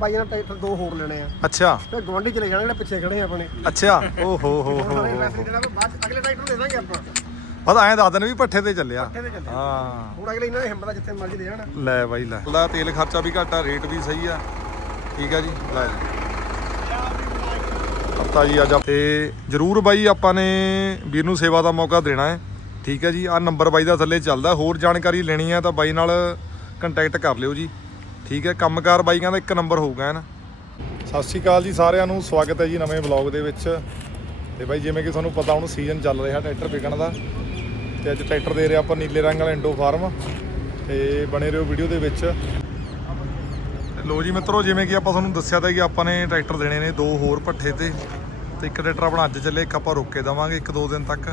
ਬਾਈਆਂ ਟਰੈਕਟਰ ਦੋ ਹੋਰ ਲੈਣੇ ਆ। ਅੱਛਾ। ਤੇ ਗਵੰਡੀ ਚਲੇ ਜਾਣਾ ਜਿਹੜੇ ਪਿੱਛੇ ਖੜੇ ਆ ਆਪਣੇ। ਅੱਛਾ। ਓ ਹੋ ਹੋ ਹੋ ਸਾਰੇ ਵੈਸੇ ਜਿਹੜਾ ਬਾਅਦ 'ਚ ਅਗਲੇ ਟਰੈਕਟਰ ਲੈ ਦਾਂਗੇ ਆਪਾਂ। ਬਸ ਐਂ ਦੱਸ ਦੇਣ ਵੀ ਪੱਠੇ ਤੇ ਚੱਲਿਆ। ਚੱਲੇ ਹਾਂ। ਹੁਣ ਅਗਲੇ ਇਹਨਾਂ ਦੇ ਹਿੰਮਤ ਆ ਜਿੱਥੇ ਮਰਜ਼ੀ ਲੈ ਜਾਣਾ। ਲੈ ਬਾਈ ਲੈ। ਉਹਦਾ ਤੇਲ ਖਰਚਾ ਵੀ ਘੱਟ ਆ ਰੇਟ ਵੀ ਸਹੀ ਆ। ਠੀਕ ਆ ਜੀ ਲੈ ਜੀ। ਪਤਾ ਜੀ ਅੱਜ ਤੇ ਜਰੂਰ ਬਾਈ ਆਪਾਂ ਨੇ ਵੀਰ ਨੂੰ ਸੇਵਾ ਦਾ ਮੌਕਾ ਦੇਣਾ ਹੈ। ਠੀਕ ਹੈ ਜੀ ਆ ਨੰਬਰ ਬਾਈ ਦਾ ਥੱਲੇ ਚੱਲਦਾ। ਹੋਰ ਜਾਣਕਾਰੀ ਲੈਣੀ ਹੈ ਤਾਂ ਬਾਈ ਨਾਲ ਕੰਟੈਕਟ ਕਰ ਲਿਓ ਜੀ। ਠੀਕ ਹੈ ਕੰਮਕਾਰ ਬਾਈ ਕਹਿੰਦਾ ਇੱਕ ਨੰਬਰ ਹੋਊਗਾ ਹੈ ਨਾ? ਸਤਿ ਸ਼੍ਰੀ ਅਕਾਲ ਜੀ ਸਾਰਿਆਂ ਨੂੰ ਸਵਾਗਤ ਹੈ ਜੀ ਨਵੇਂ ਵਲੌਗ ਦੇ ਵਿੱਚ। ਤੇ ਬਾਈ ਜਿਵੇਂ ਕਿ ਤੁਹਾਨੂੰ ਪਤਾ ਹੁਣ ਸੀਜ਼ਨ ਚੱਲ ਰਿਹਾ ਟਰੈਕਟਰ ਵਿਕਣ ਦਾ। ਤੇ ਅੱਜ ਟਰੈਕਟਰ ਦੇ ਰਿਹਾ ਆਪਾਂ ਨੀਲੇ ਰੰਗ ਵਾਲਾ ਇੰਡੋ ਫਾਰਮ। ਤੇ ਬਣੇ ਰਹੋ ਵੀਡੀਓ ਦੇ ਵਿੱਚ। ਲੋ ਜੀ ਮਿੱਤਰੋ ਜਿਵੇਂ ਕਿ ਆਪਾਂ ਤੁਹਾਨੂੰ ਦੱਸਿਆ ਤਾਂ ਕਿ ਆਪਾਂ ਨੇ ਟਰੈਕਟਰ ਦੇਣੇ ਨੇ ਦੋ ਹੋਰ ਪੱਠੇ ਤੇ। ਤੇ ਇੱਕ ਟਰੈਕਟਰ ਆਪਣਾ ਅੱਜ ਚੱਲੇ ਇੱਕ ਆਪਾਂ ਰੋਕ ਦੇਵਾਂਗੇ ਇੱਕ ਦੋ ਦਿਨ ਤੱਕ।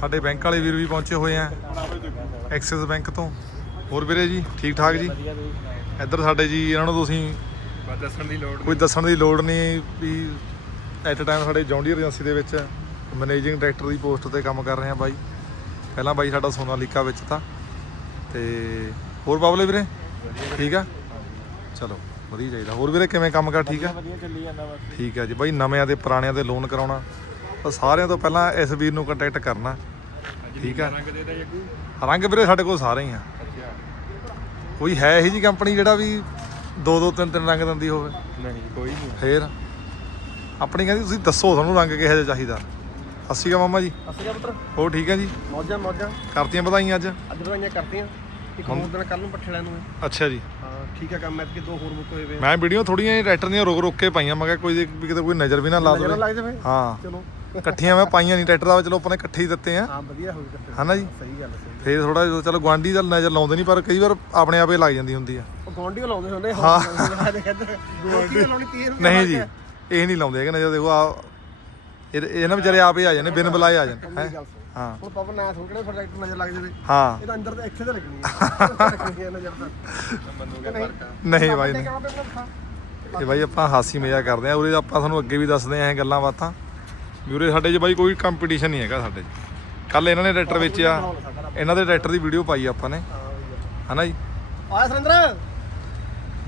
ਸਾਡੇ ਬੈਂਕ ਵਾਲੇ ਵੀਰ ਵੀ ਪਹੁੰਚੇ ਹੋਏ ਆ ਐਕਸਿਸ ਬੈਂਕ ਤੋਂ। ਹੋਰ ਵੀਰੇ ਜੀ ਠੀਕ ਠਾਕ ਜੀ? ਇੱਧਰ ਸਾਡੇ ਜੀ ਇਹਨਾਂ ਨੂੰ ਤੁਸੀਂ ਦੱਸਣ ਦੀ ਲੋੜ ਕੋਈ ਦੱਸਣ ਦੀ ਲੋੜ ਨਹੀਂ ਵੀ ਐਟ ਟਾਈਮ ਸਾਡੇ ਜੌਂਡੀਅਰ ਏਜੰਸੀ ਦੇ ਵਿੱਚ ਮੈਨੇਜਿੰਗ ਡਾਇਰੈਕਟਰ ਦੀ ਪੋਸਟ ਤੇ ਕੰਮ ਕਰ ਰਹੇ ਆ ਬਾਈ। ਪਹਿਲਾਂ ਬਾਈ ਸਾਡਾ ਸੋਨਾਲੀਕਾ ਵਿੱਚ ਤਾਂ। ਤੇ ਹੋਰ ਬਾਬਲੇ ਵੀਰੇ? ਠੀਕ ਆ? ਚਲੋ ਵਧੀਆ ਚਾਹੀਦਾ। ਹੋਰ ਵੀਰੇ ਕਿਵੇਂ ਕੰਮ ਕਰ? ਠੀਕ ਆ? ਵਧੀਆ ਚੱਲੀ ਜਾਂਦਾ ਬਸ। ਠੀਕ ਆ ਜੀ। ਬਾਈ ਨਵਿਆਂ ਤੇ ਪੁਰਾਣਿਆਂ ਤੇ ਲੋਨ ਕਰਾਉਣਾ ਤਾਂ ਸਾਰਿਆਂ ਤੋਂ ਪਹਿਲਾਂ ਇਸ ਵੀਰ ਨੂੰ ਕੰਟੈਕਟ ਕਰਨਾ। ਠੀਕ ਆ? ਰੰਗ ਦੇ ਦਾ ਜੱਗੂ ਰੰਗ ਵੀਰੇ ਸਾਡੇ ਕੋਲ ਸਾਰੇ ਹੀ ਆ। ਕੋਈ ਹੈ ਇਹੀ ਜੀ ਕੰਪਨੀ ਜਿਹੜਾ ਵੀ ਦੋ ਦੋ ਤਿੰਨ ਤਿੰਨ ਰੰਗ ਦਿੰਦੀ ਹੋਵੇ? ਨਹੀਂ ਕੋਈ ਨਹੀਂ। ਫੇਰ? ਆਪਣੀ ਕਹਿੰਦੀ ਤੁਸੀਂ ਦੱਸੋ ਤੁਹਾਨੂੰ ਰੰਗ ਕਿਹੋ ਜਿਹਾ ਚਾਹੀਦਾ। ਸਤਿ ਸ਼੍ਰੀ ਅਕਾਲ ਮਾਮਾ ਜੀ। ਅਸੀਂ ਕਿਹਾ ਪੁੱਤਰ। ਹੋਰ ਠੀਕ ਹੈ ਜੀ? ਮੌਜਾਂ ਮੌਜਾਂ। ਕਰਤੀਆਂ ਵਧਾਈਆਂ ਅੱਜ। ਅੱਜ ਦਵਾਈਆਂ ਕਰਤੀਆਂ। ਇੱਕ ਹੋਰ ਦਿਨ ਕੱਲ ਨੂੰ ਪੱਠੇ ਲੈਣ ਨੂੰ। ਹੈ। ਅੱਛਾ ਜੀ। ਹਾਂ ਠੀਕ ਹੈ ਕੰਮ ਐਤਕੀ ਦੋ ਹੋਰ ਬੁੱਕ ਹੋਏ ਵੇ ਮੈਂ ਵੀਡੀਓ ਥੋੜੀਆਂ ਜਿਹੀਆਂ ਟਰੈਕਟਰ ਦੀਆਂ ਰੁਕ ਰੁਕ ਕੇ ਪਾਈਆਂ ਮੈਂ ਕਿਹਾ ਕੋਈ ਵੀ ਕਿਤੇ ਕੋਈ ਨਜ਼ਰ ਵੀ ਨਾ ਲਾ ਨਜ਼ਰ ਦੇਵੇ। ਲੱਗ ਜਾਵੇ? ਹਾਂ। ਚਲੋ। ਇਕੱਠੀਆਂ ਮੈਂ ਪਾਈਆਂ ਨਹੀਂ ਟਰੈਕਟਰ ਦਾ ਚਲੋ ਆਪਾਂ ਨੇ ਇਕੱਠੇ ਹੀ ਦਿੱਤੇ ਆ। ਹਾਂ ਵਧੀਆ ਹੋ ਗਿਆ ਹਨਾ ਜੀ? ਸਹੀ ਗੱਲ ਸਹੀ ਫੇਰ ਥੋੜਾ ਜਿਹਾ ਚਲੋ ਗਵਾਂਢੀ ਦਾ ਨਜ਼ਰ ਲਾਉਂਦੇ ਨਹੀਂ ਪਰ ਕਈ ਵਾਰ ਆਪਣੇ ਆਪੇ ਲੱਗ ਜਾਂਦੀ ਹੁੰਦੀ ਆ। ਉਹ ਗਵਾਂਢੀ ਲਾਉਂਦੇ ਹੁੰਦੇ ਹਾਂ। ਗਵਾਂਢੀ ਲਾਉਣੀ 30 ਰੁਪਏ ਨਹੀਂ ਜੀ ਇਹ ਨਹੀਂ ਲਾਉਂਦੇ ਹੈਗੇ ਨਜ਼ਰ ਦੇਖੋ ਆ ਇਹ ਇਹ ਨਾ ਵਿਚਾਰੇ ਆਪੇ ਆ ਜਾਂਦੇ ਬਿਨ ਬੁਲਾਏ ਆ ਜਾਂਦੇ ਹੈਂ? ਹਾਂ। ਹੁਣ ਪਵਨ ਨਾ ਸੁਣ ਕਿਹੜੇ ਪ੍ਰੋਜੈਕਟ ਨਜ਼ਰ ਲੱਗ ਜਾਵੇ। ਹਾਂ। ਇਹ ਤਾਂ ਅੰਦਰ ਤੇ ਇੱਥੇ ਤੇ ਲੱਗਣੀ ਹੈ। ਹੈ ਨਜ਼ਰ ਤਾਂ। ਨਹੀਂ ਬਾਈ ਨਹੀਂ। ਇਹ ਬਾਈ ਆਪਾਂ ਹਾਸੀ ਮਜ਼ਾਕ ਕਰਦੇ ਆ ਉਰੇ ਆਪਾਂ ਤੁਹਾਨੂੰ ਅੱਗੇ ਵੀ ਦੱਸਦੇ ਆਂ ਇਹ ਗੱਲਾਂ ਬਾਤਾਂ। ਵੀ ਉਰੇ ਸਾਡੇ 'ਚ ਬਾਈ ਕੋਈ ਕੰਪੀਟੀਸ਼ਨ ਨਹੀਂ ਹੈਗਾ ਸਾਡੇ 'ਚ। ਕੱਲ ਇਹਨਾਂ ਨੇ ਟਰੈਕਟਰ ਵੇਚਿਆ। ਇਹਨਾਂ ਦੇ ਟਰੈਕਟਰ ਦੀ ਵੀਡੀਓ ਪਾਈ ਆਪਾਂ ਨੇ। ਹਨਾ ਜੀ? ਆਇਆ ਸੁਰਿੰਦਰ?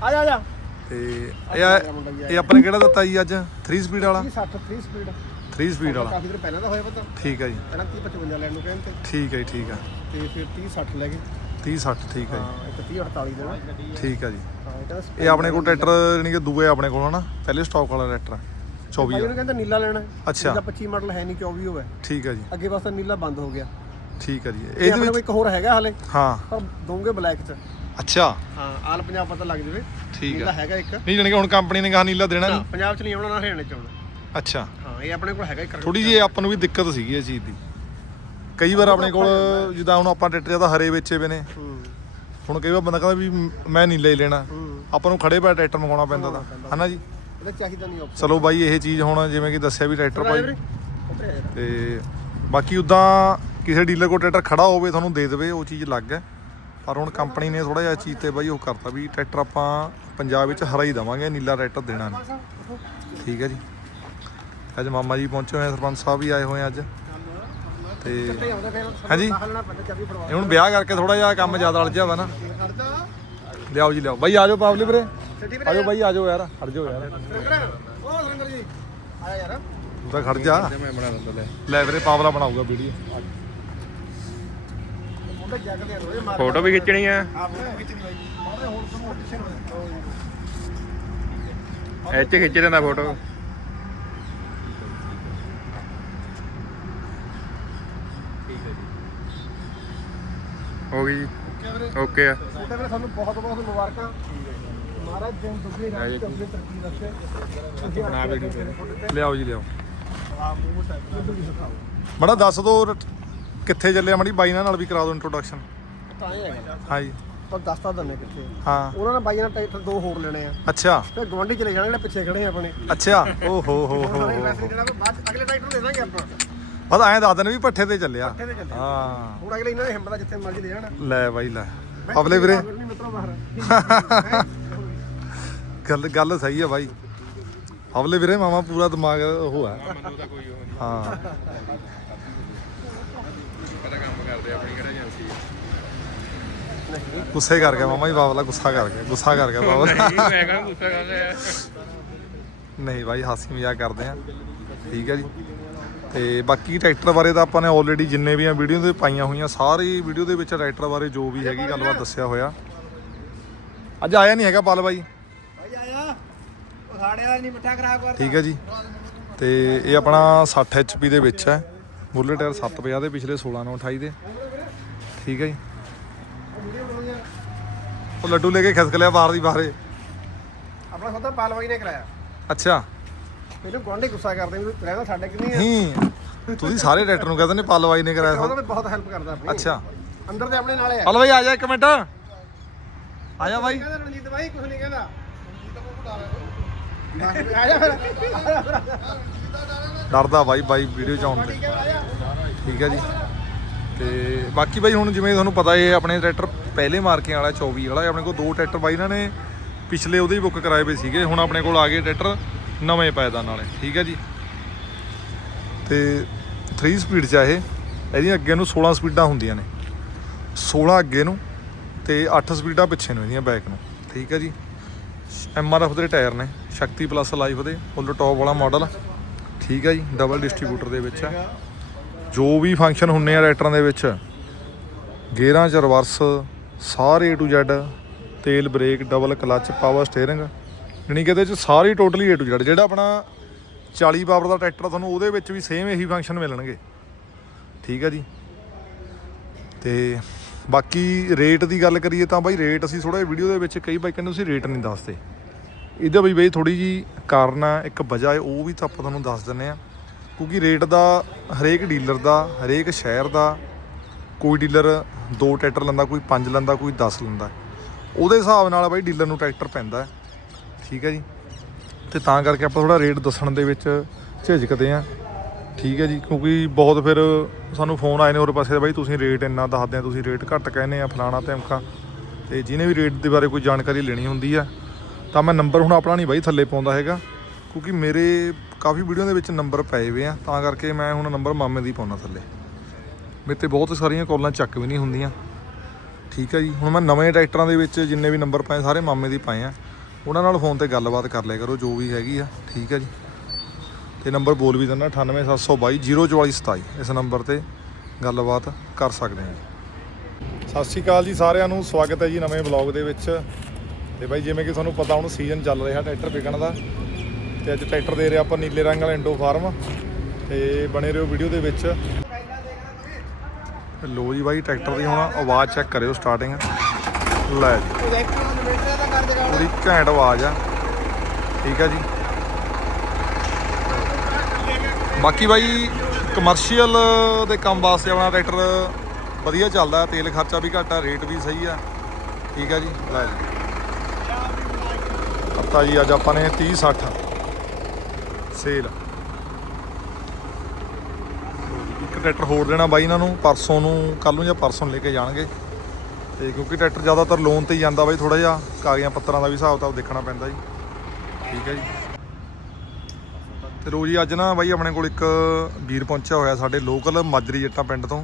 ਆ ਜਾ ਆ ਜਾ। ਤੇ ਇਹ ਇਹ ਆਪਣੇ ਕਿਹੜਾ ਦਿੱਤਾ ਜੀ ਅੱਜ? 3 ਸਪੀਡ ਵਾਲਾ? 30 60 30 ਸਪੀਡ 3 ਸਪੀਡ ਵਾਲਾ। ਕਾਫੀ ਦਿਨ ਪਹਿਲਾਂ ਦਾ ਹੋਇਆ ਪਤਾ। ਠੀਕ ਹੈ ਜੀ। ਪਹਿਲਾਂ 30 55 ਲੈਣ ਨੂੰ ਕਹਿੰਦੇ। ਠੀਕ ਹੈ ਜੀ ਠੀਕ ਆ। ਤੇ ਫਿਰ 30 60 ਲੈ ਗਏ। 30 60 ਠੀਕ ਹੈ ਹਾਂ ਇੱਕ 30 48 ਦੇਣਾ। ਜੀ ਠੀਕ ਆ ਜੀ। ਹਾਂ ਇਹ ਆਪਣੇ ਕੋਲ ਟਰੈਕਟਰ ਯਾਨੀ ਕਿ ਦੂਏ ਆਪਣੇ ਕੋਲ ਹਨਾ? ਪਹਿਲੇ ਸਟਾਕ ਵਾਲਾ ਟਰੈਕਟਰ 24 ਭਾਈ ਵਾਲਾ ਉਹਨੂੰ ਕਹਿੰਦਾ ਨੀਲਾ ਲੈਣਾ ਅੱਛਾ। ਇਹਦਾ 25 ਮਾਡਲ ਹੈ ਨਹੀਂ 24 ਹੋਵੇ ਠੀਕ ਹੈ ਜੀ। ਅੱਗੇ ਵਾਸਤੇ ਨੀਲਾ ਬੰਦ ਹੋ ਗਿਆ। ਠੀਕ ਹੈ ਜੀ। ਇਹ ਇਹਦੇ ਆਪਣੇ ਕੋਲ ਵਿੱਚ ਇੱਕ ਹੋਰ ਹੈਗਾ ਹਲੇ। ਹਾਂ। ਪਰ ਦੋਗੇ ਬਲੈਕ ਚ। ਅੱਛਾ। ਹਾਂ ਆਲ ਪੰਜਾਬ ਪਤਾ ਲੱਗ ਜਾਵੇ। ਠੀਕ ਨੀਲਾ ਆ ਹੈਗਾ ਇੱਕ। ਨਹੀਂ ਜਾਣੀ ਕਿ ਹੁਣ ਕੰਪਨੀ ਨੇ ਕਹਾ ਨੀਲਾ ਦੇਣਾ ਨਹੀਂ? ਪੰਜਾਬ ਚ ਨਹੀਂ ਆਉਣਾ ਨਾ ਹਰਿਆਣੇ ਚ ਆਉਣਾ। ਅੱਛਾ। ਹਾਂ ਇਹ ਆਪਣੇ ਕੋਲ ਹੈਗਾ ਇੱਕ ਥੋੜੀ ਜਿਹੀ ਆਪਾਂ ਨੂੰ ਵੀ ਦਿੱਕਤ ਸੀਗੀ ਇਹ ਚੀਜ਼ ਦੀ। ਕਈ ਵਾਰ ਆਪਣੇ ਕੋਲ ਜਿੱਦਾਂ ਹੁਣ ਆਪਾਂ ਟਰੈਕਟਰ ਜ਼ਿਆਦਾ ਹਰੇ ਵੇਚੇ ਵੇ ਨੇ। ਹੂੰ। ਹੁਣ ਕਈ ਵਾਰ ਬੰਦਾ ਕਹਿੰਦਾ ਵੀ ਮੈਂ ਨੀਲਾ ਹੀ ਲੈਣਾ। ਹੂੰ। ਆਪਾਂ ਨੂੰ ਖੜੇ ਪੈ ਟਰੈਕਟਰ ਮੰਗਾਉਣਾ ਪੈਂਦਾ ਤਾਂ। ਹਨਾ ਜੀ? ਇਹਦਾ ਚਾਹੀਦਾ ਨਹੀਂ ਆਪਸ਼ਨ ਚਲੋ ਬਾਈ ਇਹ ਚੀਜ਼ ਹੁਣ ਜਿਵੇਂ ਕਿ ਦੱਸਿਆ ਵੀ ਟਰੈਕਟਰ ਭਾਈ। ਆ। ਤੇ ਬਾਕੀ ਉਦਾਂ ਕਿਸੇ ਡੀਲਰ ਕੋਲ ਟਰੈਕਟਰ ਖੜਾ ਹੋਵੇ ਤੁਹਾਨੂੰ ਦੇ ਦੇਵੇ ਉਹ ਚੀਜ਼ ਅਲੱਗ ਹੈ। ਪਰ ਹੁਣ ਕੰਪਨੀ ਨੇ ਥੋੜਾ ਜਿਹਾ ਚੀਜ਼ ਤੇ ਬਾਈ ਉਹ ਕਰਤਾ ਵੀ ਟਰੈਕਟਰ ਆਪਾਂ ਪੰਜਾਬ ਵਿੱਚ ਹਰਾ ਹੀ ਦੇਵਾਂਗੇ ਨੀਲਾ ਟਰੈਕਟਰ ਦੇਣਾ ਨਹੀਂ। ਠੀਕ ਹੈ ਜੀ। ਅੱਜ ਮਾਮਾ ਜੀ ਪਹੁੰਚੇ ਹੋਏ ਆ ਸਰਪੰਚ ਸਾਹਿਬ ਵੀ ਆਏ ਹੋਏ ਆ ਅੱਜ। ਤੇ ਹਾਂਜੀ। ਇਹ ਹੁਣ ਵਿਆਹ ਕਰਕੇ ਥੋੜਾ ਜਿਹਾ ਕੰਮ ਜ਼ਿਆਦਾ ਅਲਝਿਆ ਵਾ ਨਾ। ਲਿਆਓ ਜੀ ਲਿਆਓ। ਬਾਈ ਆਜੋ ਪਾਵਲੀ ਵੀਰੇ। ਆਜੋ ਬਾਈ ਆਜੋ ਯਾਰ ਹਟ ਜਾਓ ਯਾਰ। ਸੁਰਿੰਦਰ ਉਹ ਸੁਰਿੰਦਰ ਜੀ। ਆਇਆ ਯਾਰ। ਤੂੰ ਤਾਂ ਖੜ ਜਾ। ਮੈਂ ਬਣਾ ਦਿੰਦਾ ਲੈ। ਲੈ ਵੀਰੇ ਪਾਵਲਾ ਬਣਾਊਗਾ ਵੀਡੀਓ। ਮੁੰਡੇ ਜੱਗਦੇ ਆ ਰੋਏ ਮਾਰ ਫੋਟੋ ਵੀ ਖਿੱਚਣੀ ਆ। ਆਪ ਨੂੰ ਖਿੱਚਣੀ ਬਾਈ ਮਾਰੇ ਹੋਰ ਤੁਹਾਨੂੰ ਪਿੱਛੇ ਨੂੰ ਇਹ ਚ ਖਿੱਚ ਲੈਂਦਾ ਫੋਟੋ। ਹੋ ਗਈ ਜੀ। ਓਕੇ ਆ। ਛੋਟੇ ਵੀਰੇ ਤੁਹਾਨੂੰ ਬਹੁਤ ਬਹੁਤ ਮੁਬਾਰਕਾਂ। ਮਹਾਰਾਜ ਤਰੱਕੀ ਰੱਖੇ ਬਣਾ ਲਿਆਓ ਜੀ ਲਿਆਓ। ਆ ਮੂੰਹ ਦਿਖਾਓ। ਦੱਸ ਦੋ ਕਿੱਥੇ ਚੱਲਿਆ ਮੜੀ ਬਾਈ ਨਾਲ ਵੀ ਕਰਾ ਦਿਓ ਇੰਟਰੋਡਕਸ਼ਨ ਤਾਂ ਇਹ ਹੈਗਾ। ਹਾਂਜੀ। ਪਰ ਦੱਸਤਾ ਦੰਨੇ ਕਿੱਥੇ। ਹਾਂ। ਉਹਨਾਂ ਨੇ ਬਾਈਆਂ ਨੇ ਟਰੈਕਟਰ ਦੋ ਹੋਰ ਲੈਣੇ ਆ। ਅੱਛਾ। ਤੇ ਗਵੰਡੀ ਚਲੇ ਜਾਣਾ ਜਿਹੜੇ ਪਿੱਛੇ ਖੜੇ ਆ ਆਪਣੇ। ਅੱਛਾ। ਓ ਹੋ ਹੋ ਹੋ ਸਾਰੇ ਵੈਸੇ ਜਿਹੜਾ ਬਾਅਦ 'ਚ ਅਗਲੇ ਟਰੈਕਟਰ ਲੈ ਦਾਂਗੇ ਆਪਾਂ। ਬਸ ਐਂ ਦੱਸ ਦੇਣ ਵੀ ਪੱਠੇ ਤੇ ਚੱਲਿਆ। ਪੱਠੇ ਤੇ ਚੱਲੇ ਹਾਂ। ਹੁਣ ਅਗਲੇ ਇਹਨਾਂ ਦੇ ਹਿੰਮਤ ਜਿੱਥੇ ਮਰਜ਼ੀ ਲੈ ਜਾਣਾ। ਲੈ ਬਾਈ ਲੈ। ਅਵਲੇ ਵੀਰੇ। ਨਹੀਂ ਮਿੱਤਰੋ ਬਾਹਰ। ਗੱਲ ਗੱਲ ਸਹੀ ਆ ਬਾਈ। ਅਵਲੇ ਵੀਰੇ ਮਾਮਾ ਪੂਰਾ ਦਿਮਾਗ ਉਹ ਹੈ ਮੈਨੂੰ ਤਾਂ ਕੋਈ ਉਹ ਨਹੀਂ। ਹਾਂ। ਪਤਾ ਕੰਮ ਕਰਦੇ ਆਪਣੀ ਕਿਹੜਾ ਏਜੰਸੀ ਗੁੱਸੇ ਕਰ ਗਿਆ ਮਾਮਾ ਜੀ ਬਾਬਲਾ ਗੁੱਸਾ ਕਰ ਗਿਆ ਗੁੱਸਾ ਕਰ ਗਿਆ ਬਾਬਲਾ। ਨਹੀਂ ਮੈਂ ਕਹਿੰਦਾ ਗੁੱਸਾ ਕਰ ਰਿਹਾ। ਨਹੀਂ ਬਾਈ ਹਾਸੀ ਮਜ਼ਾਕ ਕਰਦੇ ਆ। ਠੀਕ ਹੈ ਜੀ। ਤੇ ਬਾਕੀ ਟਰੈਕਟਰ ਬਾਰੇ ਤਾਂ ਆਪਾਂ ਨੇ ਆਲਰੇਡੀ ਜਿੰਨੇ ਵੀ ਆ ਵੀਡੀਓ ਦੇ ਪਾਈਆਂ ਹੋਈਆਂ ਸਾਰੀ ਵੀਡੀਓ ਦੇ ਵਿੱਚ ਟਰੈਕਟਰ ਬਾਰੇ ਜੋ ਵੀ ਹੈਗੀ ਗੱਲਬਾਤ ਦੱਸਿਆ ਹੋਇਆ। ਅੱਜ ਆਇਆ ਨਹੀਂ ਹੈਗਾ ਪਲ ਬਾਈ। ਠੀਕ ਹੈ ਜੀ। ਤੇ ਇਹ ਆਪਣਾ 60 HP ਦੇ ਵਿੱਚ ਹੈ। ਬੁੱਲਟ ਟਾਇਰ 750 ਦੇ ਪਿਛਲੇ 16 9 28 ਦੇ। ਠੀਕ ਹੈ ਜੀ। ਉਹ ਲੱਡੂ ਲੈ ਕੇ ਖਿਸਕ ਲਿਆ ਬਾਹਰ ਦੀ ਬਾਹਰੇ। ਆਪਣਾ ਸੌਦਾ ਪਾਲਵਾਈ ਨੇ ਕਰਾਇਆ। ਅੱਛਾ। ਮੈਨੂੰ ਗੁਆਂਢੀ ਗੁੱਸਾ ਕਰਦੇ ਵੀ ਰਹਿਣਾ ਸਾਡੇ ਕਿ ਨਹੀਂ ਨਹੀਂ ਤੁਸੀਂ ਸਾਰੇ ਟਰੈਕਟਰ ਨੂੰ ਕਹਿੰਦੇ ਨੇ ਪਲਵਾਈ ਨੇ ਕਰਾਇਆ ਉਹਦਾ ਵੀ ਬਹੁਤ ਹੈਲਪ ਕਰਦਾ ਆਪਣੀ। ਅੱਛਾ। ਅੰਦਰ ਤੇ ਆਪਣੇ ਨਾਲੇ ਆ। ਪਲ ਬਾਈ ਆ ਜਾ ਇੱਕ ਮਿੰਟ। ਆ ਜਾ ਬਾਈ। ਕਹਿੰਦਾ ਰਣਜੀਤ ਭਾਈ ਕੁਝ ਨਹੀਂ ਕਹਿੰਦਾ। ਆ ਜਾ ਫਿਰ ਡਰਦਾ ਬਾਈ ਬਾਈ ਵੀਡੀਓ ਚ ਆਉਣ ਤੇ। ਠੀਕ ਹੈ ਜੀ। ਤੇ ਬਾਕੀ ਬਾਈ ਹੁਣ ਜਿਵੇਂ ਤੁਹਾਨੂੰ ਪਤਾ ਇਹ ਆਪਣੇ ਟਰੈਕਟਰ ਪਹਿਲੇ ਮਾਰਕੇ ਵਾਲਾ 24 ਵਾਲਾ ਆਪਣੇ ਕੋਲ ਦੋ ਟਰੈਕਟਰ ਬਾਈ ਇਹਨਾਂ ਨੇ ਪਿਛਲੇ ਉਹਦੇ ਹੀ ਬੁੱਕ ਕਰਾਏ ਹੋਏ ਸੀਗੇ। ਹੁਣ ਆਪਣੇ ਕੋਲ ਆ ਗਏ ਟਰੈਕਟਰ ਨਵੇਂ ਪਾਇਦਾਨ ਵਾਲੇ। ਠੀਕ ਹੈ ਜੀ। ਤੇ 3 ਸਪੀਡ ਚ ਆ ਇਹ। ਇਹਦੀਆਂ ਅੱਗੇ ਨੂੰ 16 ਸਪੀਡਾਂ ਹੁੰਦੀਆਂ ਨੇ। 16 ਅੱਗੇ ਨੂੰ ਤੇ 8 ਸਪੀਡਾਂ ਪਿੱਛੇ ਨੂੰ, ਇਹਦੀਆਂ ਬੈਕ ਨੂੰ। ਠੀਕ ਹੈ ਜੀ। ਐਮ ਆਰ ਐਫ ਦੇ ਟਾਇਰ ਨੇ, ਸ਼ਕਤੀ ਪਲੱਸ ਲਾਈਫ ਦੇ ਫੁੱਲ ਟੌਪ ਵਾਲਾ ਮਾਡਲ ਠੀਕ ਹੈ ਜੀ ਡਬਲ ਡਿਸਟ੍ਰੀਬਿਊਟਰ ਦੇ ਵਿੱਚ ਹੈ ਜੋ ਵੀ ਫੰਕਸ਼ਨ ਹੁੰਨੇ ਆ ਟਰੈਕਟਰਾਂ ਦੇ ਵਿੱਚ ਗੇਅਰਾਂ ਚ ਰਿਵਰਸ ਸਾਰੇ A to Z, ਤੇਲ brake double clutch power steering ਯਾਨੀ ਕਿ ਇਹਦੇ ਚ ਸਾਰੀ ਟੋਟਲੀ A to Z ਜਿਹੜਾ ਆਪਣਾ 40 ਪਾਵਰ ਦਾ ਟਰੈਕਟਰ ਤੁਹਾਨੂੰ ਉਹਦੇ ਵਿੱਚ ਵੀ ਸੇਮ ਇਹੀ ਫੰਕਸ਼ਨ ਮਿਲਣਗੇ। ਠੀਕ ਹੈ ਜੀ। ਤੇ ਬਾਕੀ ਰੇਟ ਦੀ ਗੱਲ ਕਰੀਏ ਤਾਂ ਬਾਈ ਰੇਟ ਅਸੀਂ ਥੋੜਾ ਵੀਡੀਓ ਦੇ ਵਿੱਚ ਕਈ ਬਾਈ ਕਹਿੰਦੇ ਅਸੀਂ ਰੇਟ ਨਹੀਂ ਦੱਸਦੇ। ਇਹਦਾ ਵੀ ਬਈ ਥੋੜੀ ਜੀ ਕਾਰਨ ਆ, ਇੱਕ ਵਜ੍ਹਾ ਹੈ, ਉਹ ਵੀ ਤਾਂ ਆਪਾਂ ਤੁਹਾਨੂੰ ਦੱਸ ਦਿੰਨੇ ਆ ਕਿਉਂਕਿ ਰੇਟ ਦਾ ਹਰੇਕ ਡੀਲਰ ਦਾ, ਹਰੇਕ ਸ਼ਹਿਰ ਦਾ ਕੋਈ ਡੀਲਰ ਦੋ ਟਰੈਕਟਰ ਲੈਂਦਾ, ਕੋਈ ਪੰਜ ਲੈਂਦਾ, ਕੋਈ 10 ਲੈਂਦਾ। ਉਹਦੇ ਹਿਸਾਬ ਨਾਲ ਬਾਈ ਡੀਲਰ ਨੂੰ ਟਰੈਕਟਰ ਪੈਂਦਾ ਠੀਕ ਹੈ ਜੀ। ਤੇ ਤਾਂ ਕਰਕੇ ਆਪਾਂ ਥੋੜਾ ਰੇਟ ਦੱਸਣ ਦੇ ਵਿੱਚ ਝਿਜਕਦੇ ਆ ਠੀਕ ਹੈ ਜੀ, ਕਿਉਂਕਿ ਬਹੁਤ ਫਿਰ ਸਾਨੂੰ ਫੋਨ ਆਏ ਨੇ ਹੋਰ ਪਾਸੇ, ਬਾਈ ਤੁਸੀਂ ਰੇਟ ਇੰਨਾ ਦੱਸਦੇ ਆ, ਤੁਸੀਂ ਰੇਟ ਘੱਟ ਕਹਿੰਦੇ ਆ ਫਲਾਣਾ ਧਮਕਾ। ਤੇ ਜਿਹਨੇ ਵੀ ਰੇਟ ਦੇ ਬਾਰੇ ਕੋਈ ਜਾਣਕਾਰੀ ਲੈਣੀ ਹੁੰਦੀ ਆ, ਤਾਂ ਮੈਂ ਨੰਬਰ ਹੁਣ ਆਪਣਾ ਨਹੀਂ ਬਾਈ ਥੱਲੇ ਪਾਉਂਦਾ ਹੈਗਾ, ਕਿਉਂਕਿ ਮੇਰੇ ਕਾਫੀ ਵੀਡੀਓ ਦੇ ਵਿੱਚ ਨੰਬਰ ਪਏ ਹੋਏ ਆ, ਤਾਂ ਕਰਕੇ ਮੈਂ ਹੁਣ ਨੰਬਰ ਮਾਮੇ ਦੀ ਪਾਉਣਾ ਥੱਲੇ। ਮੇਰੇ ਤੇ ਬਹੁਤ ਸਾਰੀਆਂ ਕਾਲਾਂ ਚੱਕ ਵੀ ਨਹੀਂ ਹੁੰਦੀਆਂ। ਠੀਕ ਹੈ ਜੀ, ਹੁਣ ਮੈਂ ਨਵੇਂ ਟਰੈਕਟਰਾਂ ਦੇ ਵਿੱਚ ਜਿੰਨੇ ਵੀ ਨੰਬਰ ਪਾਏ ਸਾਰੇ ਮਾਮੇ ਦੀ ਪਾਏ ਆ। ਉਹਨਾਂ ਨਾਲ ਫੋਨ ਤੇ ਗੱਲਬਾਤ ਕਰ ਲਿਆ ਕਰੋ, ਜੋ ਵੀ ਹੈਗੀ ਆ। ਠੀਕ ਹੈ ਜੀ। ਤੇ ਨੰਬਰ ਬੋਲ ਵੀ ਦਿੰਦਾ 9872204427 ਇਸ ਨੰਬਰ ਤੇ ਗੱਲਬਾਤ ਕਰ ਸਕਦੇ ਹਾਂ। ਸਤਿ ਸ਼੍ਰੀ ਅਕਾਲ ਜੀ ਸਾਰਿਆਂ ਨੂੰ ਸਵਾਗਤ ਹੈ ਜੀ ਨਵੇਂ ਬਲੌਗ ਦੇ ਵਿੱਚ। ਤੇ ਬਾਈ ਜਿਵੇਂ ਕਿ ਤੁਹਾਨੂੰ ਪਤਾ ਹੁਣ ਸੀਜ਼ਨ ਚੱਲ ਰਿਹਾ ਟਰੈਕਟਰ ਵਿਕਣ ਦਾ। ਤੇ ਅੱਜ ਟਰੈਕਟਰ ਦੇ ਰਿਹਾ ਆਪਾਂ ਨੀਲੇ ਰੰਗ ਵਾਲਾ ਇੰਡੋ ਫਾਰਮ। ਤੇ ਬਣੇ ਰਹੋ ਵੀਡੀਓ ਦੇ ਵਿੱਚ। ਲੋ ਜੀ ਬਾਈ ਟਰੈਕਟਰ ਦੀ ਹੁਣ ਆਵਾਜ਼ ਚੈੱਕ ਕਰਿਓ ਸਟਾਰਟਿੰਗ ਲੈ ਜੀ। ਪੂਰੀ ਘੈਂਟ ਆਵਾਜ਼ ਆ। ਠੀਕ ਆ ਜੀ। ਬਾਕੀ ਬਾਈ ਕਮਰਸ਼ੀਅਲ ਦੇ ਕੰਮ ਵਾਸਤੇ ਆਪਣਾ ਟਰੈਕਟਰ ਵਧੀਆ ਚੱਲਦਾ, ਤੇਲ ਖਰਚਾ ਵੀ ਘੱਟ ਆ ਰੇਟ ਵੀ ਸਹੀ ਆ। ਠੀਕ ਆ ਜੀ, ਲੈ ਜੀ। ਪੱਤਾ ਜੀ ਅੱਜ ਆਪਾਂ ਨੇ 30 60 ਸੇਲ ਇੱਕ ਟਰੈਕਟਰ ਹੋਰ ਦੇਣਾ ਬਾਈ ਇਹਨਾਂ ਨੂੰ, ਪਰਸੋਂ ਨੂੰ ਕੱਲ ਨੂੰ ਜਾਂ ਪਰਸੋਂ ਨੂੰ ਲੈ ਕੇ ਜਾਣਗੇ। ਤੇ ਕਿਉਂਕਿ ਟਰੈਕਟਰ ਜ਼ਿਆਦਾਤਰ ਲੋਨ ਤੇ ਹੀ ਜਾਂਦਾ ਬਾਈ ਥੋੜਾ ਜਿਹਾ, ਕਾਗਜ਼ਾਂ ਪੱਤਰਾਂ ਦਾ ਵੀ ਹਿਸਾਬ ਕਿਤਾਬ ਦੇਖਣਾ ਪੈਂਦਾ ਜੀ। ਠੀਕ ਹੈ ਜੀ। ਤੇ ਰੋਜੀ ਅੱਜ ਨਾ ਬਾਈ ਆਪਣੇ ਕੋਲ ਇੱਕ ਵੀਰ ਪਹੁੰਚਿਆ ਹੋਇਆ ਸਾਡੇ ਲੋਕਲ ਮਾਜਰੀ ਜੱਟਾਂ ਪਿੰਡ ਤੋਂ।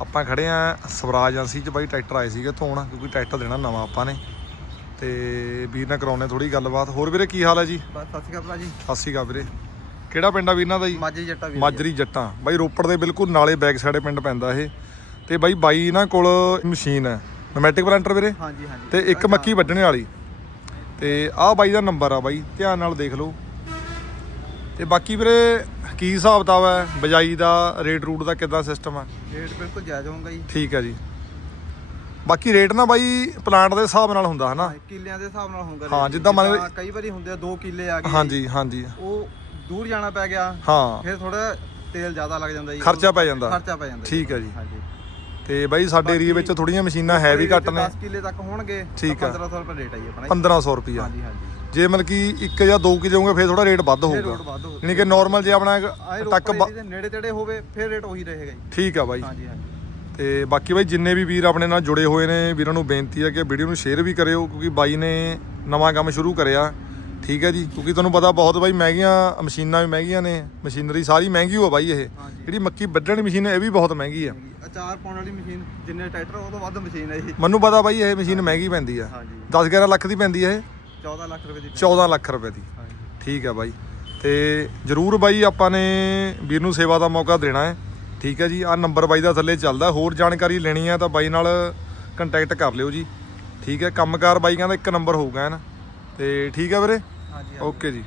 ਆਪਾਂ ਖੜੇ ਆ ਸਵਰਾਜ ਏਜੰਸੀ 'ਚ ਬਾਈ ਟਰੈਕਟਰ ਆਏ ਸੀਗੇ ਧੋਣ ਕਿਉਂਕਿ ਟਰੈਕਟਰ ਦੇਣਾ ਨਵਾਂ ਆਪਾਂ ਨੇ। ਤੇ ਵੀਰ ਨਾਲ ਕਰਾਉਣੇ ਥੋੜੀ ਗੱਲਬਾਤ। ਹੋਰ ਵੀਰੇ ਕੀ ਹਾਲ ਹੈ ਜੀ? ਬਸ ਸਤਿ ਸ਼੍ਰੀ ਅਕਾਲ ਜੀ। ਸਤਿ ਸ਼੍ਰੀ ਅਕਾਲ ਵੀਰੇ। ਕਿਹੜਾ ਪਿੰਡ ਆ ਵੀਰ ਨਾਲ ਦਾ ਜੀ? ਮਾਝੀ ਜੱਟਾ ਮਾਜਰੀ ਜੱਟਾਂ। ਬਾਈ ਰੋਪੜ ਦੇ ਬਿਲਕੁਲ ਨਾਲੇ ਬੈਕ ਸਾਈਡੇ ਪਿੰਡ ਪੈਂਦਾ ਇਹ। ਤੇ ਬਾਈ ਬਾਈ ਇਹਨਾਂ ਕੋਲ ਮਸ਼ੀਨ ਹੈ। ਨਮੈਟਿਕ ਪਲਾਂਟਰ ਵੀਰੇ? ਹਾਂਜੀ ਹਾਂਜੀ। ਤੇ ਇੱਕ ਮੱਕੀ ਵੱਢਣੇ ਵਾਲੀ। ਤੇ ਆਹ ਬਾਈ ਦਾ ਨੰਬਰ ਆ ਬਾਈ। ਧਿਆਨ ਨਾਲ ਦੇਖ ਲਓ। ਤੇ ਬਾਕੀ ਵੀਰੇ ਕੀ ਹਿਸਾਬ ਕਿਤਾਬ ਹੈ? ਬਜਾਈ ਦਾ ਰੇਟ ਰੂਟ ਦਾ ਕਿੱਦਾਂ ਸਿਸਟਮ ਹੈ? ਰੇਟ ਬਿਲਕੁਲ ਜਾਇਜ਼ ਹੋਊਗਾ ਜੀ। ਠੀਕ ਹੈ ਜੀ। ਬਾਕੀ ਰੇਟ ਨਾ ਬਾਈ ਪਲਾਂਟ ਦੇ ਹਿਸਾਬ ਨਾਲ ਹੁੰਦਾ ਹਨਾ? ਕਿੱਲਿਆਂ ਦੇ ਹਿਸਾਬ ਨਾਲ ਹੋਊਗਾ ਹਾਂ। ਜਿੱਦਾਂ ਮੰਨ ਕਈ ਵਾਰੀ ਹੁੰਦੇ ਆ 2 ਕਿੱਲੇ ਆ ਗਏ। ਹਾਂਜੀ ਹਾਂਜੀ। ਉਹ ਦੂਰ ਜਾਣਾ ਪੈ ਗਿਆ ਹਾਂ। ਫਿਰ ਥੋੜਾ ਤੇਲ ਜ਼ਿਆਦਾ ਲੱਗ ਜਾਂਦਾ ਜੀ। ਖਰਚਾ ਪੈ ਜਾਂਦਾ। ਖਰਚਾ ਪੈ ਜਾਂਦਾ। ਠੀਕ ਹੈ ਜੀ। ਹਾਂਜੀ। ਤੇ ਬਾਈ ਸਾਡੇ ਏਰੀਆ ਵਿੱਚ ਥੋੜੀਆਂ ਮਸ਼ੀਨਾਂ ਹੈ ਵੀ ਘੱਟ ਨੇ। 10 ਕਿੱਲੇ ਤੱਕ ਹੋਣਗੇ ਠੀਕ ਆ। 1500 ਰੁਪਏ ਰੇਟ ਆ ਜੀ ਆਪਣਾ 1500 ਰੁਪਿਆ ਹਾਂਜੀ ਹਾਂਜੀ। ਜੇ ਮਤਲਬ ਕਿ 1 ਜਾਂ 2 ਕਿਲੋ ਹੋਊਗਾ ਫਿਰ ਥੋੜਾ ਰੇਟ ਵੱਧ ਹੋਊਗਾ। ਵੱਧ ਯਾਨੀ ਕਿ ਨਾਰਮਲ ਜੇ ਆਪਣਾ ਆਏ ਟੱਕ ਰੋਪੜ ਦੇ ਨੇੜੇ ਤੇੜੇ ਹੋਵੇ ਫਿਰ ਰੇਟ ਉਹੀ ਰਹੇਗਾ ਜੀ। ਠੀਕ ਆ ਬਾਈ। ਹਾਂਜੀ ਹਾਂਜੀ। ਤੇ ਬਾਕੀ ਬਾਈ ਜਿੰਨੇ ਵੀ ਵੀਰ ਆਪਣੇ ਨਾਲ ਜੁੜੇ ਹੋਏ ਨੇ ਵੀਰਾਂ ਨੂੰ ਬੇਨਤੀ ਹੈ ਕਿ ਵੀਡੀਓ ਨੂੰ ਸ਼ੇਅਰ ਵੀ ਕਰਿਓ ਕਿਉਂਕਿ ਬਾਈ ਨੇ ਨਵਾਂ ਕੰਮ ਸ਼ੁਰੂ ਕਰਿਆ। ਠੀਕ ਹੈ ਜੀ ਕਿਉਂਕਿ ਤੁਹਾਨੂੰ ਪਤਾ ਬਹੁਤ ਬਾਈ ਮਹਿੰਗੀਆਂ ਮਸ਼ੀਨਾਂ ਵੀ ਮਹਿੰਗੀਆਂ ਨੇ ਮਸ਼ੀਨਰੀ ਸਾਰੀ ਮਹਿੰਗੀ ਹੋ ਬਾਈ ਇਹ। ਜਿਹੜੀ ਮੱਕੀ ਵੱਢਣ ਦੀ ਮਸ਼ੀਨ ਹੈ ਇਹ ਵੀ ਬਹੁਤ ਮਹਿੰਗੀ ਆ। ਅਚਾਰ ਪਾਉਣ ਵਾਲੀ ਮਸ਼ੀਨ ਜਿੰਨੇ ਟਰੈਕਟਰ ਉਹ ਤੋਂ ਵੱਧ ਮਸ਼ੀਨ ਹੈ ਇਹ। ਮੈਨੂੰ ਪਤਾ ਬਾਈ ਇਹ ਮਸ਼ੀਨ ਮਹਿੰਗੀ ਪੈਂਦੀ ਆ। ਹਾਂਜੀ। 10 11 ਲੱਖ ਦੀ ਪੈਂਦੀ ਆ ਇਹ। 14 ਲੱਖ ਰੁਪਏ ਦੀ 14 ਲੱਖ ਰੁਪਏ ਦੀ। ਠੀਕ ਹੈ ਬਾਈ। ਤੇ ਜਰੂਰ ਬਾਈ ਆਪਾਂ ਨੇ ਵੀਰ ਨੂੰ ਸੇਵਾ ਦਾ ਮੌਕਾ ਦੇਣਾ ਹੈ। ਠੀਕ ਹੈ ਜੀ ਆ ਨੰਬਰ ਬਾਈ ਦਾ ਥੱਲੇ ਚੱਲਦਾ। ਹੋਰ ਜਾਣਕਾਰੀ ਲੈਣੀ ਹੈ ਤਾਂ ਬਾਈ ਨਾਲ ਕੰਟੈਕਟ ਕਰ ਲਿਓ ਜੀ। ਠੀਕ ਹੈ ਕੰਮਕਾਰ ਬਾਈ ਕਹਿੰਦਾ ਇੱਕ ਨੰਬਰ ਹੋਊਗਾ ਹੈ ਨਾ। ਤੇ ਠੀਕ ਹੈ ਵੀਰੇ? ਹਾਂਜੀ। ਓਕੇ ਜੀ।